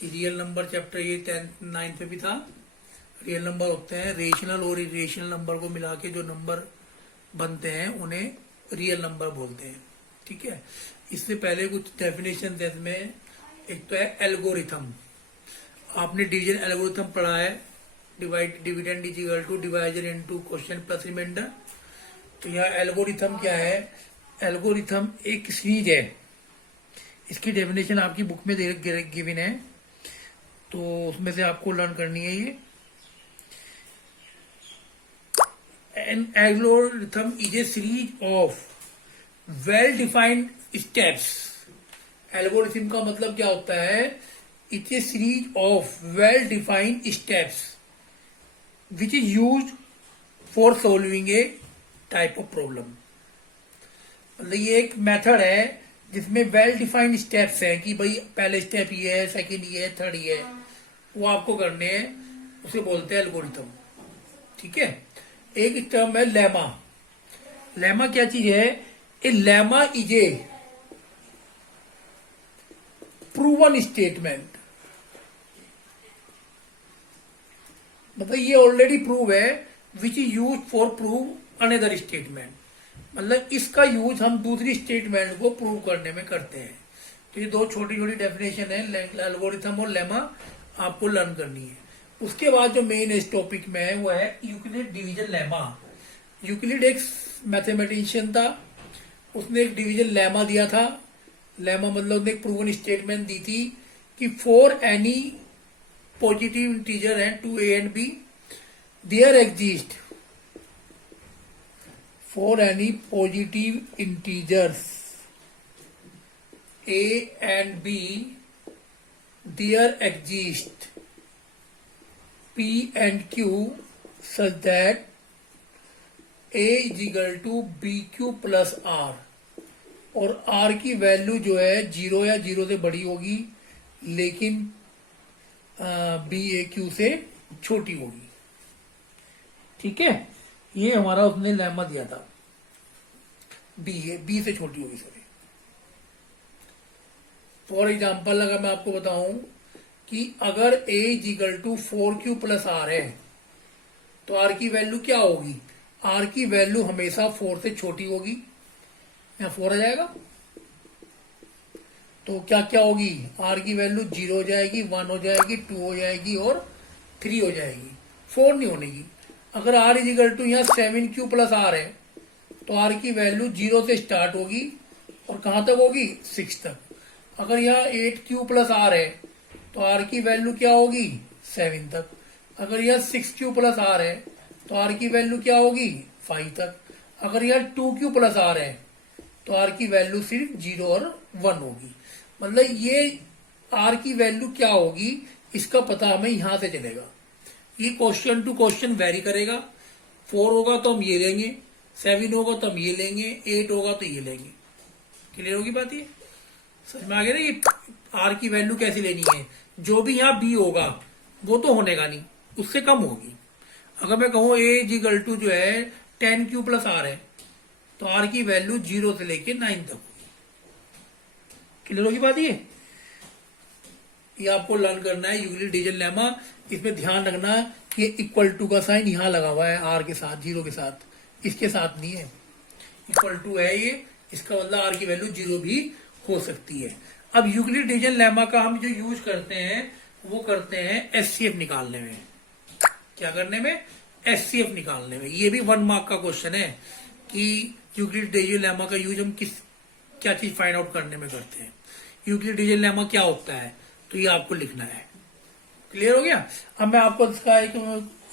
Real number chapter ये 10th 9th में भी था। रियल नंबर होते हैं रेशनल और इरेशनल नंबर को मिला के जो नंबर बनते हैं उन्हें रियल नंबर बोलते हैं। ठीक है, इससे पहले कुछ डेफिनेशन है इसमें। एक तो है एल्गोरिथम। आपने डिवीजन एल्गोरिथम पढ़ा है, dividend is equal to divisor into quotient plus remainder. तो यह एल्गोरिथम क्या है? एल्गोरिथम एक सीरीज है। इसकी डेफिनेशन आपकी बुक में गिवन है, तो उसमें से आपको लर्न करनी है ये। An algorithm is a series of well defined steps. Algorithm का मतलब क्या होता है? It's a series of well defined steps which is used for solving A type of problem. मतलब ये एक मेथड है जिसमें वेल डिफाइंड स्टेप्स हैं कि भाई पहले स्टेप ये है, सेकंड ये है, थर्ड ये है, वो आपको करने हैं, उसे बोलते हैं एल्गोरिथम। ठीक है, एक टर्म है लेमा। लेमा क्या चीज है? A lemma is a proven statement. मतलब ये ऑलरेडी प्रूव है, which is use for prove another statement. मतलब इसका यूज हम दूसरी स्टेटमेंट को प्रूव करने में करते हैं। तो ये दो छोटी छोटी डेफिनेशन है, एल्गोरिथम और लेमा, आपको लर्न करनी है। उसके बाद जो मेन इस टॉपिक में है वो है यूक्लिड डिवीजन लेमा। यूक्लिड एक मैथमेटिशियन था, उसने एक डिवीजन लेमा दिया था। लेमा मतलब उसने एक प्रूवन स्टेटमेंट दी थी कि फॉर एनी पॉजिटिव इंटीजर है to a and b there exist for any positive integers a and b there exist p and q such that a is equal to bq plus r और r की value जो है 0 या 0 से बड़ी होगी, लेकिन b a q से छोटी होगी। ठीक है, ये हमारा उसने लेमा दिया था। बी से छोटी होगी, सॉरी। फॉर एग्जाम्पल अगर मैं आपको बताऊं कि अगर a is equal to 4q plus r है, तो r की वैल्यू क्या होगी? r की वैल्यू हमेशा 4 से छोटी होगी। यहां 4 आ जाएगा, तो क्या क्या होगी? r की वैल्यू 0 हो जाएगी, 1 हो जाएगी, 2 हो जाएगी और 3 हो जाएगी, 4 नहीं होने की। अगर r इज इक्वल टू यहाँ 7q प्लस आर है, तो r की वैल्यू 0 से स्टार्ट होगी और कहां तक होगी? 6 तक। अगर यहाँ 8q प्लस आर है, तो r की वैल्यू क्या होगी? 7 तक। अगर यहाँ 6q प्लस आर है, तो r की वैल्यू क्या होगी? 5 तक। अगर यहाँ 2q प्लस आर है, तो r की वैल्यू सिर्फ 0 और 1 होगी। मतलब ये r की वैल्यू क्या होगी, इसका पता हमें यहां से चलेगा। ये क्वेश्चन टू क्वेश्चन वेरी करेगा। 4 होगा तो हम ये लेंगे, 7 होगा तो हम ये लेंगे, 8 होगा तो ये लेंगे। क्लियर होगी बात? ये समझ में आ गया ना? ये आर की वैल्यू कैसे लेनी है? जो भी यहाँ बी होगा वो तो होने का नहीं, उससे कम होगी। अगर मैं कहूं ए इज इक्वल टू जो है 10q प्लस आर है, तो आर की वैल्यू 0 से लेके 9 तक होगी। क्लियर होगी बात? ये आपको लर्न करना है यूक्लिड डिवीजन लेमा। इसमें ध्यान रखना कि इक्वल टू का साइन यहां लगा हुआ है आर के साथ, 0 के साथ, इसके साथ नहीं है। इक्वल टू है ये, इसका मतलब आर की वैल्यू 0 भी हो सकती है। अब यूक्लिड डिवीजन लेमा का हम जो यूज करते हैं वो करते हैं एचसीएफ निकालने में। क्या करने में? एचसीएफ निकालने में। ये भी 1 मार्क का क्वेश्चन है कि यूक्लिड डिवीजन लेमा का यूज हम क्या चीज फाइंड आउट करने में करते हैं। यूक्लिड डिवीजन लेमा क्या होता है, तो ये आपको लिखना है। क्लियर हो गया? अब मैं आपको इसका एक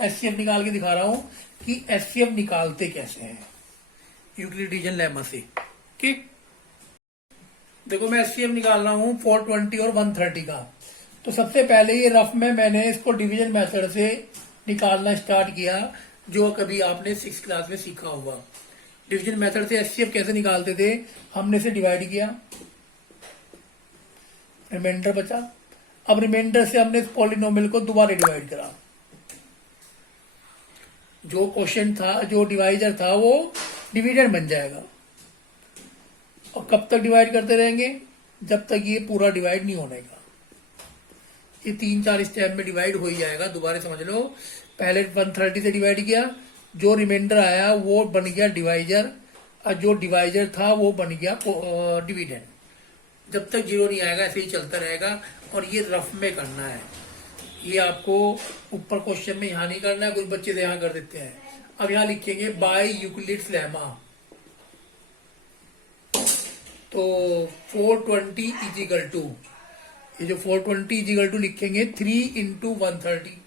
एचसीएफ निकाल के दिखा रहा हूं कि एचसीएफ निकालते कैसे हैं यूक्लिड डिवीजन लेमा से। ठीक, देखो मैं एचसीएफ निकाल रहा हूं 420 और 130 का। तो सबसे पहले ये रफ में मैंने इसको डिवीजन मेथड से निकालना स्टार्ट किया, जो कभी आपने 6th क्लास में सीखा होगा। डिवीजन मेथड से एचसीएफ कैसे निकालते थे? हमने इसे डिवाइड किया, रिमाइंडर बचा। अब रिमाइंडर से हमने इस पॉलिनोमियल को दोबारा डिवाइड करा। जो क्वेश्चन था, जो डिवाइजर था, वो डिविडेंड बन जाएगा। और कब तक डिवाइड करते रहेंगे? जब तक ये पूरा डिवाइड नहीं होने का। ये 3-4 स्टेप में डिवाइड हो ही जाएगा। दोबारा समझ लो, पहले 130 से डिवाइड किया, जो रिमाइंडर आया वो बन गया डिवाइजर, और जो डिवाइजर था वो बन गया डिविडेंड। जब तक जीरो नहीं आएगा ऐसे ही चलता रहेगा। और ये रफ में करना है, ये आपको ऊपर क्वेश्चन में यहाँ नहीं करना है, कुछ बच्चे तो यहाँ कर देते हैं। अब यहाँ लिखेंगे बाय यूक्लिड्स लेमा, तो 420 इजिकल टू, ये जो 420 इजिकल टू लिखेंगे 3 इंटू 130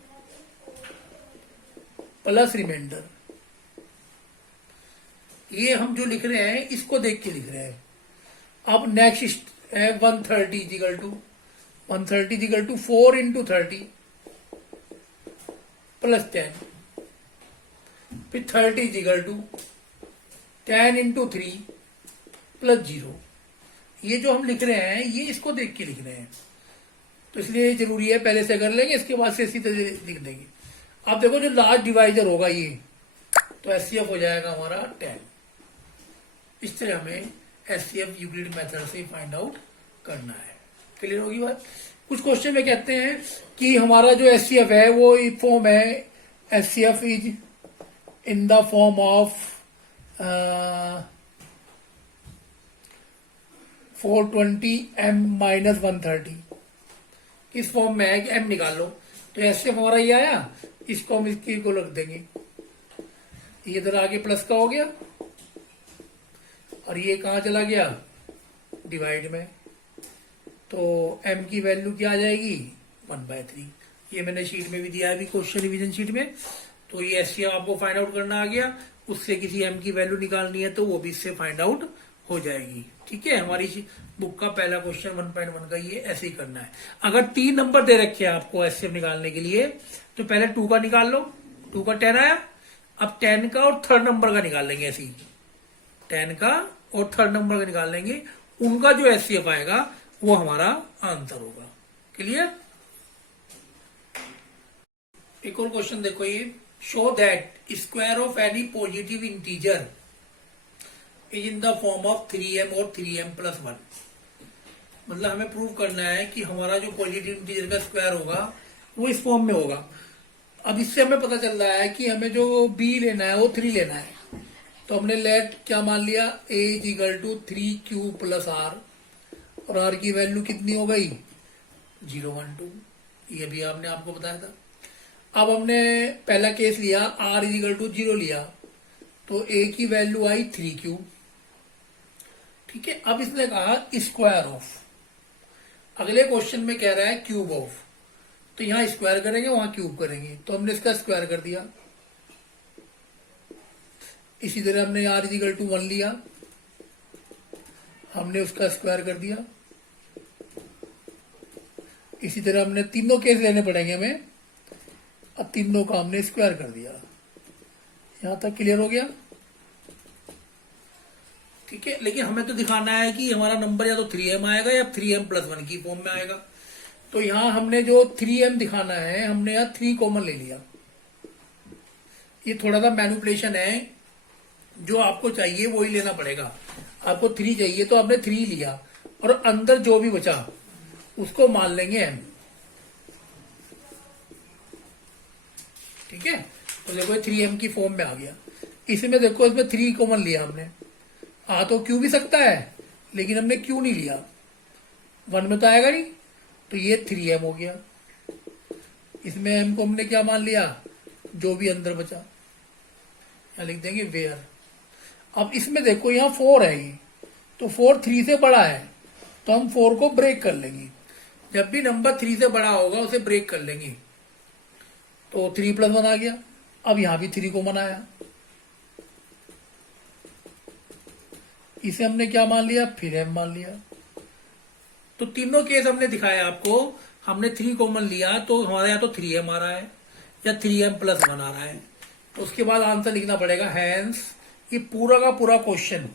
प्लस रिमाइंडर। ये हम जो लिख रहे हैं इसको देख के लिख रहे हैं। अब नेक्स्ट है 130 equal to 130 equal to 4 into 30 plus 10, फिर 30 इजिकल टू 10 इंटू 3 प्लस 0। ये जो हम लिख रहे हैं ये इसको देख के लिख रहे हैं, तो इसलिए जरूरी है पहले से कर लेंगे, इसके बाद से इसी तरह लिख देंगे। अब देखो जो लास्ट डिवाइजर होगा ये, तो एचसीएफ हो जाएगा हमारा 10। इस तरह हमें एचसीएफ यूक्लिड मेथड से फाइंड आउट करना है। क्लियर होगी बात। कुछ क्वेश्चन में कहते हैं कि हमारा जो एचसीएफ है वो फॉर्म है, HCF is in the form of 420 m minus 130। किस फॉर्म में है कि m निकाल लो, तो एचसीएफ हमारा ये आया, इसको हम इसकी को रख देंगे, ये इधर आगे प्लस का हो गया और ये कहां चला गया डिवाइड में, तो m की वैल्यू क्या आ जाएगी 1/3। ये मैंने शीट में भी दिया है अभी क्वेश्चन रिवीजन शीट में। तो ये एचसीएफ आपको फाइंड आउट करना आ गया, उससे किसी m की वैल्यू निकालनी है तो वो भी इससे फाइंड आउट हो जाएगी। ठीक है, हमारी बुक का पहला क्वेश्चन 1.1 का ये ऐसे ही करना है। अगर 3 नंबर दे रखे हैं आपको एचसीएफ निकालने के लिए, तो पहले 2 का निकाल लो, 2 का 10 आया, अब 10 का और थर्ड नंबर का निकाल लेंगे। ऐसे ही 10 का और थर्ड नंबर का निकाल लेंगे, उनका जो एचसीएफ आएगा वो हमारा आंसर होगा। क्लियर। एक और क्वेश्चन देखो, ये show that square of any positive integer is in the form of 3m और 3m प्लस 1। मतलब हमें प्रूव करना है कि हमारा जो पॉजिटिव इंटीजर का स्क्वायर होगा वो इस फॉर्म में होगा। अब इससे हमें पता चल रहा है कि हमें जो b लेना है वो 3 लेना है, तो हमने लेट क्या मान लिया, a is equal to 3q plus r, और r की वैल्यू कितनी हो गई 0, 1, 2। ये भी आपने आपको बताया था। अब हमने पहला केस लिया, r इज इक्वल टू 0 लिया, तो a की वैल्यू आई 3q। ठीक है, अब इसने कहा स्क्वायर ऑफ, अगले क्वेश्चन में कह रहा है क्यूब ऑफ, तो यहां स्क्वायर करेंगे वहां क्यूब करेंगे, तो हमने इसका स्क्वायर कर दिया। इसी तरह हमने r इक्वल टू 1 लिया, हमने उसका स्क्वायर कर दिया। इसी तरह हमने तीनों केस लेने पड़ेंगे हमें, अब तीनों का हमने स्क्वायर कर दिया। यहां तक क्लियर हो गया। ठीक है, लेकिन हमें तो दिखाना है कि हमारा नंबर या तो 3m आएगा या 3m प्लस 1 की फॉर्म में आएगा। तो यहां हमने जो 3m दिखाना है, हमने यहां 3 कॉमन ले लिया। ये थोड़ा सा मैनिपुलेशन है, जो आपको चाहिए वो ही लेना पड़ेगा। आपको 3 चाहिए तो आपने 3 लिया, और अंदर जो भी बचा उसको मान लेंगे m। ठीक है, तो देखो 3m की फॉर्म में आ गया। इसमें देखो, इसमें 3 कॉमन लिया हमने, आ तो क्यू भी सकता है लेकिन हमने क्यू नहीं लिया, 1 में तो आएगा नहीं, तो ये 3m हो गया। इसमें m को हमने क्या मान लिया, जो भी अंदर बचा, यहां लिख देंगे वेयर। अब इसमें देखो यहाँ 4 है, ये तो 4 3 से बड़ा है, तो हम 4 को ब्रेक कर लेंगे। जब भी नंबर 3 से बड़ा होगा उसे ब्रेक कर लेंगे, तो 3 प्लस 1 आ गया। अब यहां भी 3 को मनाया, इसे हमने क्या मान लिया, फिर m मान लिया। तो तीनों केस हमने दिखाया आपको, हमने 3 कॉमन लिया तो हमारा या तो 3m आ रहा है या 3m प्लस 1 आ रहा है, तो उसके बाद आंसर लिखना पड़ेगा। हैंस ये पूरा का पूरा question,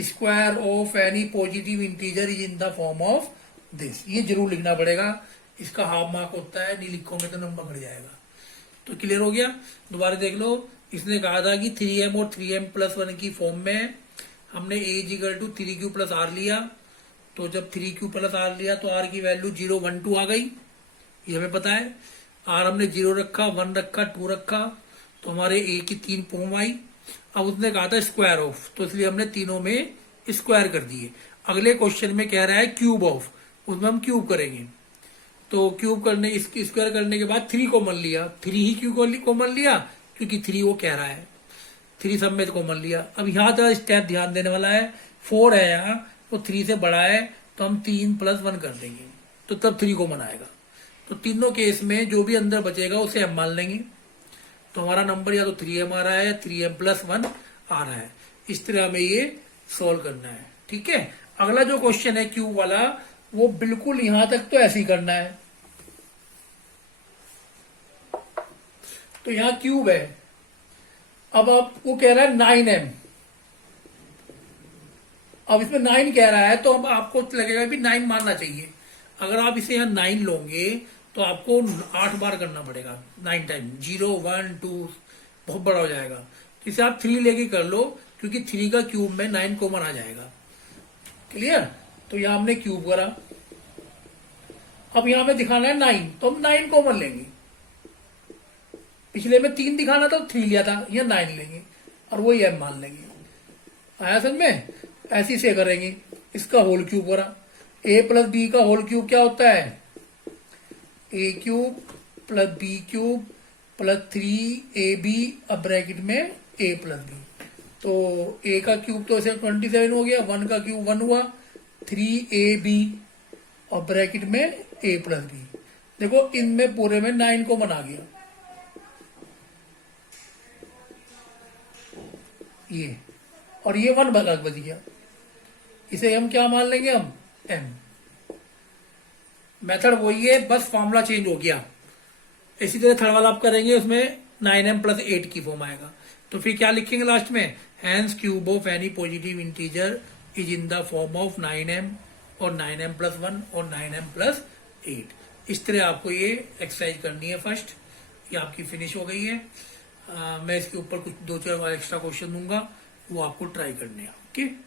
square of any positive integer is in the form of this, ये जरूर लिखना पड़ेगा। इसका हाफ मार्क होता है, नहीं लिखोगे तो नंबर बढ़ जाएगा। तो क्लियर हो गया। दोबारा देख लो, इसने कहा था कि 3m और 3m प्लस 1 की फॉर्म में हमने a equal to 3q plus r लिया, तो जब 3q प्लस r लिया तो r की वैल्यू 0, 1, 2 आ गई। ये हमें पता है। आर हमने 0 रखा, 1 रखा, 2 रखा, तो हमारे ए की 3 फॉर्म आई। अब उसने कहा था स्क्वायर ऑफ, तो इसलिए हमने तीनों में स्क्वायर कर दिए। अगले क्वेश्चन में कह रहा है क्यूब ऑफ, उसमें हम क्यूब करेंगे। तो क्यूब करने, इसकी स्क्वायर करने के बाद 3 कॉमन लिया, 3 ही क्यों कॉमन लिया, क्योंकि 3 वो कह रहा है, 3 सब में कॉमन लिया। अब यहाँ तक स्टेप ध्यान देने वाला है, 4 है यहाँ, वो 3 से बड़ा है, तो हम 3 + 1 कर देंगे, तो तब 3 कॉमन आएगा। तो तीनों केस में जो भी अंदर बचेगा उसे हम मान लेंगे। तो हमारा नंबर या तो 3m आ रहा है या 3m + 1 आ रहा है। इस तरह हमें ये सॉल्व करना है, ठीक है। अगला जो क्वेश्चन है क्यूब वाला, वो बिल्कुल यहां तक तो ऐसे ही करना है। तो यहां क्यूब है, अब आपको कह रहा है 9m। अब इसमें 9 कह रहा है, तो अब आपको लगेगा भी 9 मानना चाहिए। अगर आप इसे यहाँ 9 लोगे तो आपको 8 बार करना पड़ेगा, 9 टाइम, 0 1 2, बहुत बड़ा हो जाएगा। इसे आप 3 लेके कर लो, क्योंकि 3 का क्यूब में 9 कॉमन आ जाएगा। क्लियर। तो यहां हमने क्यूब करा। अब यहां हमें दिखाना है 9, तो हम 9 कॉमन लेंगे। पिछले में 3 दिखाना था तो 3 लिया था, यहां 9 लेंगे और वही m मान लेंगे। आया समझ में। ऐसी से करेंगे। इसका होल क्यूब करा। a + b का होल क्यूब क्या होता है, a³ + b³ + 3ab, अब ब्रैकेट में a + b। तो a का क्यूब तो ऐसे 27 हो गया, 1 का क्यूब 1 हुआ, 3ab और ब्रैकेट में a + b। देखो इनमें पूरे में 9 कॉमन आ गया, ये और ये 1 अलग बच गया। इसे हम क्या मान लेंगे, हम m। मेथड वही है, बस फॉर्मूला चेंज हो गया। इसी तरह थर्ड वाला आप करेंगे, उसमें 9m + 8 की फॉर्म आएगा। तो फिर क्या लिखेंगे लास्ट में, hence cube of any positive integer is in the form of 9m और 9m + 1 और 9m + 8। इस तरह आपको ये एक्सरसाइज करनी है फर्स्ट। ये आपकी फिनिश हो गई है। मैं इसके ऊपर कुछ 2-4 एक्स्ट्रा क्वेश्चन दूंगा, वो आपको ट्राई करने हैं। ओके।